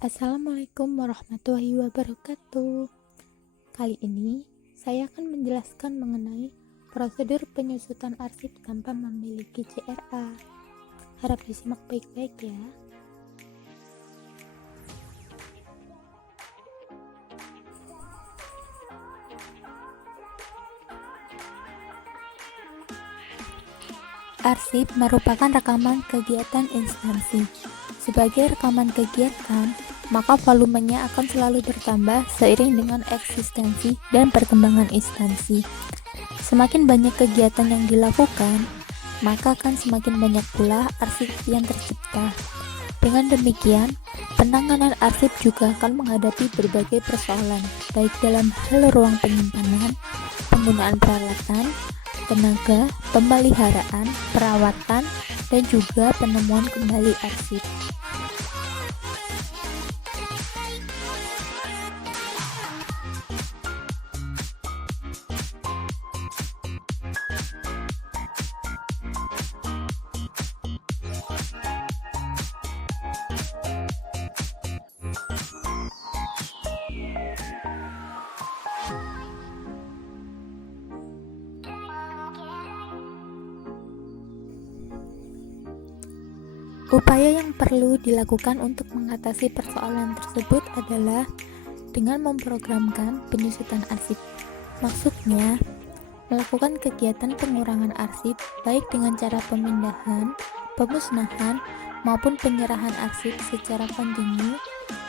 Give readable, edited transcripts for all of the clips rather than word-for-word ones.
Assalamualaikum warahmatullahi wabarakatuh. Kali ini saya akan menjelaskan mengenai prosedur penyusutan arsip tanpa memiliki CRA. Harap disimak baik-baik ya. Arsip merupakan rekaman kegiatan instansi. Sebagai rekaman kegiatan, maka volumenya akan selalu bertambah seiring dengan eksistensi dan perkembangan instansi. Semakin banyak kegiatan yang dilakukan, maka akan semakin banyak pula arsip yang tercipta. Dengan demikian, penanganan arsip juga akan menghadapi berbagai persoalan, baik dalam hal ruang penyimpanan, penggunaan peralatan, tenaga, pemeliharaan, perawatan, dan juga penemuan kembali arsip. Upaya yang perlu dilakukan untuk mengatasi persoalan tersebut adalah dengan memprogramkan penyusutan arsip. Maksudnya, melakukan kegiatan pengurangan arsip baik dengan cara pemindahan, pemusnahan, maupun penyerahan arsip secara kontinu.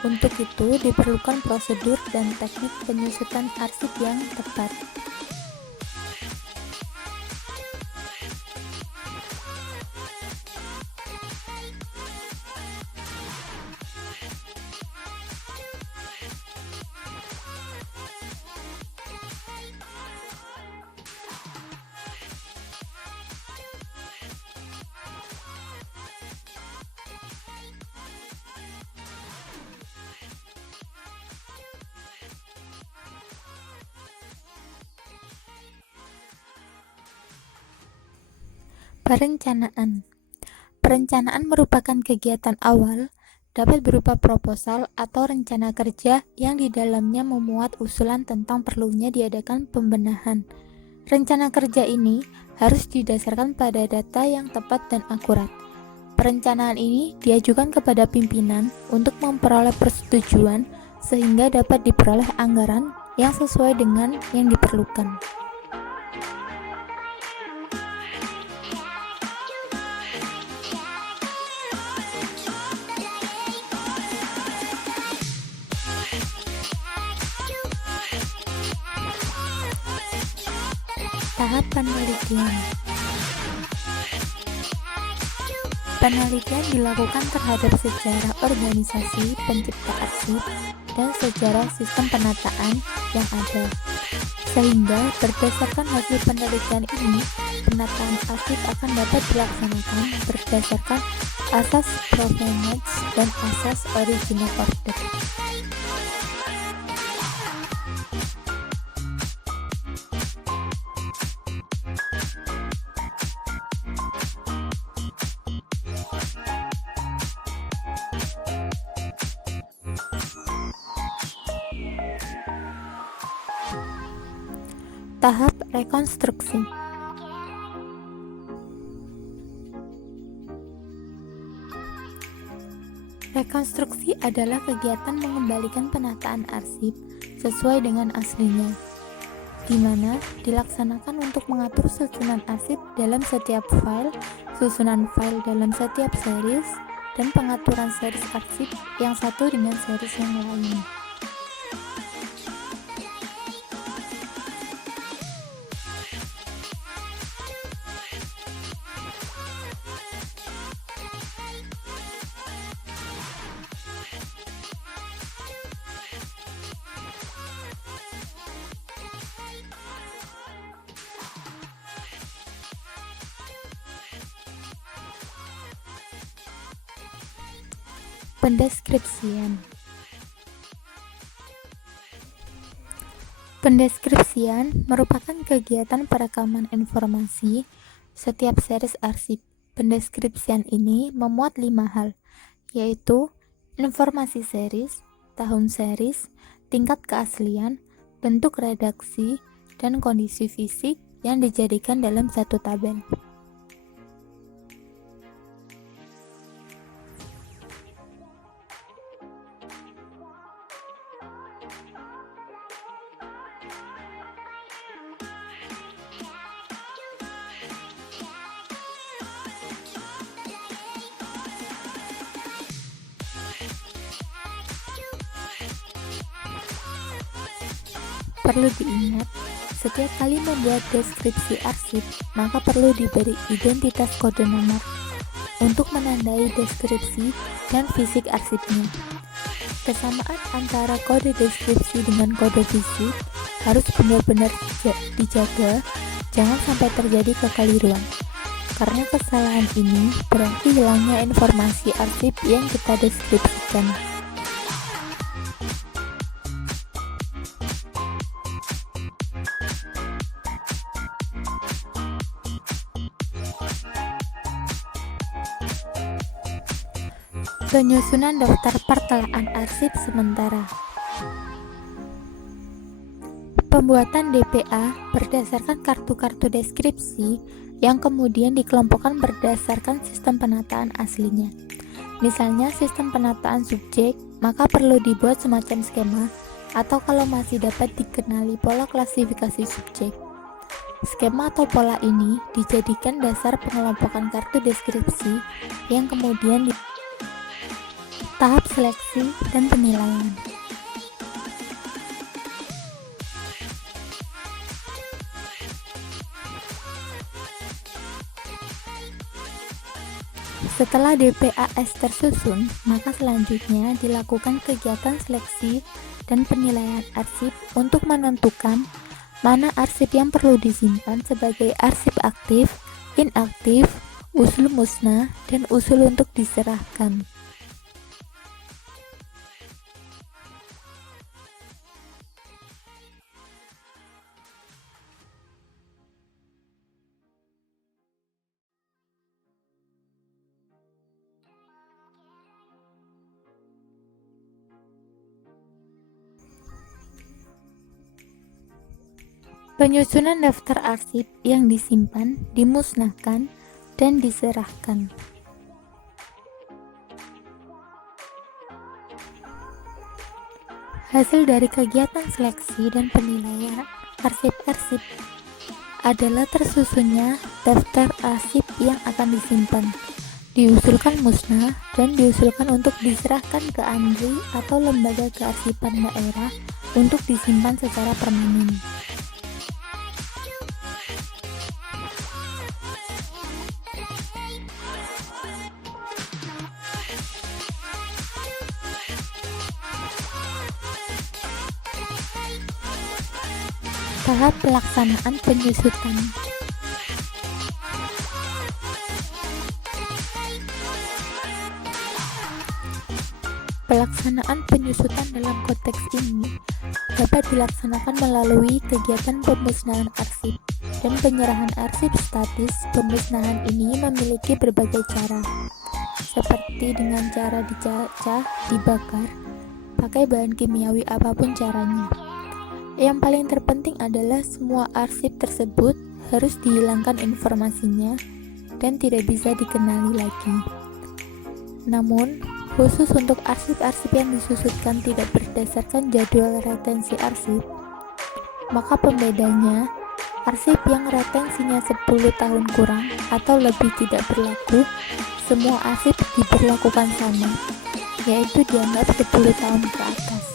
Untuk itu diperlukan prosedur dan teknik penyusutan arsip yang tepat. Perencanaan. Perencanaan merupakan kegiatan awal, dapat berupa proposal atau rencana kerja yang di dalamnya memuat usulan tentang perlunya diadakan pembenahan. Rencana kerja ini harus didasarkan pada data yang tepat dan akurat. Perencanaan ini diajukan kepada pimpinan untuk memperoleh persetujuan sehingga dapat diperoleh anggaran yang sesuai dengan yang diperlukan. Tahap penelitian. Penelitian dilakukan terhadap sejarah organisasi pencipta arsip dan sejarah sistem penataan yang ada. Sehingga berdasarkan hasil penelitian ini, penataan arsip akan dapat dilaksanakan berdasarkan asas provenance dan asas original order. Tahap rekonstruksi. Rekonstruksi adalah kegiatan mengembalikan penataan arsip sesuai dengan aslinya, di mana dilaksanakan untuk mengatur susunan arsip dalam setiap file, susunan file dalam setiap series, dan pengaturan series arsip yang satu dengan series yang lain. Pendeskripsian. Pendeskripsian merupakan kegiatan perekaman informasi setiap series arsip. Pendeskripsian ini memuat 5 hal, yaitu informasi series, tahun series, tingkat keaslian, bentuk redaksi, dan kondisi fisik yang dijadikan dalam satu tabel. Perlu diingat, setiap kali membuat deskripsi arsip, maka perlu diberi identitas kode nomor untuk menandai deskripsi dan fisik arsipnya. Kesamaan antara kode deskripsi dengan kode fisik harus benar-benar dijaga, jangan sampai terjadi kekeliruan. Karena kesalahan ini berarti hilangnya informasi arsip yang kita deskripsikan. Penyusunan daftar pertelaan arsip sementara. Pembuatan DPA berdasarkan kartu-kartu deskripsi yang kemudian dikelompokkan berdasarkan sistem penataan aslinya. Misalnya sistem penataan subjek, maka perlu dibuat semacam skema, atau kalau masih dapat dikenali pola klasifikasi subjek. Skema atau pola ini dijadikan dasar pengelompokan kartu deskripsi yang kemudian tahap seleksi dan penilaian. Setelah DPAS tersusun, maka selanjutnya dilakukan kegiatan seleksi dan penilaian arsip untuk menentukan mana arsip yang perlu disimpan sebagai arsip aktif, inaktif, usul musnah, dan usul untuk diserahkan. Penyusunan daftar arsip yang disimpan, dimusnahkan, dan diserahkan. Hasil dari kegiatan seleksi dan penilaian arsip-arsip adalah tersusunnya daftar arsip yang akan disimpan, diusulkan musnah, dan diusulkan untuk diserahkan ke ANDRI atau lembaga kearsipan daerah untuk disimpan secara permanen. Tahap pelaksanaan penyusutan. Pelaksanaan penyusutan dalam konteks ini dapat dilaksanakan melalui kegiatan pemusnahan arsip dan penyerahan arsip statis. Pemusnahan ini memiliki berbagai cara, seperti dengan cara dicacah, dibakar, pakai bahan kimiawi apapun caranya. Yang paling terpenting adalah semua arsip tersebut harus dihilangkan informasinya dan tidak bisa dikenali lagi. Namun, khusus untuk arsip-arsip yang disusutkan tidak berdasarkan jadwal retensi arsip, maka pembedanya, arsip yang retensinya 10 tahun kurang atau lebih tidak berlaku, semua arsip diberlakukan sama, yaitu dianggap 10 tahun ke atas.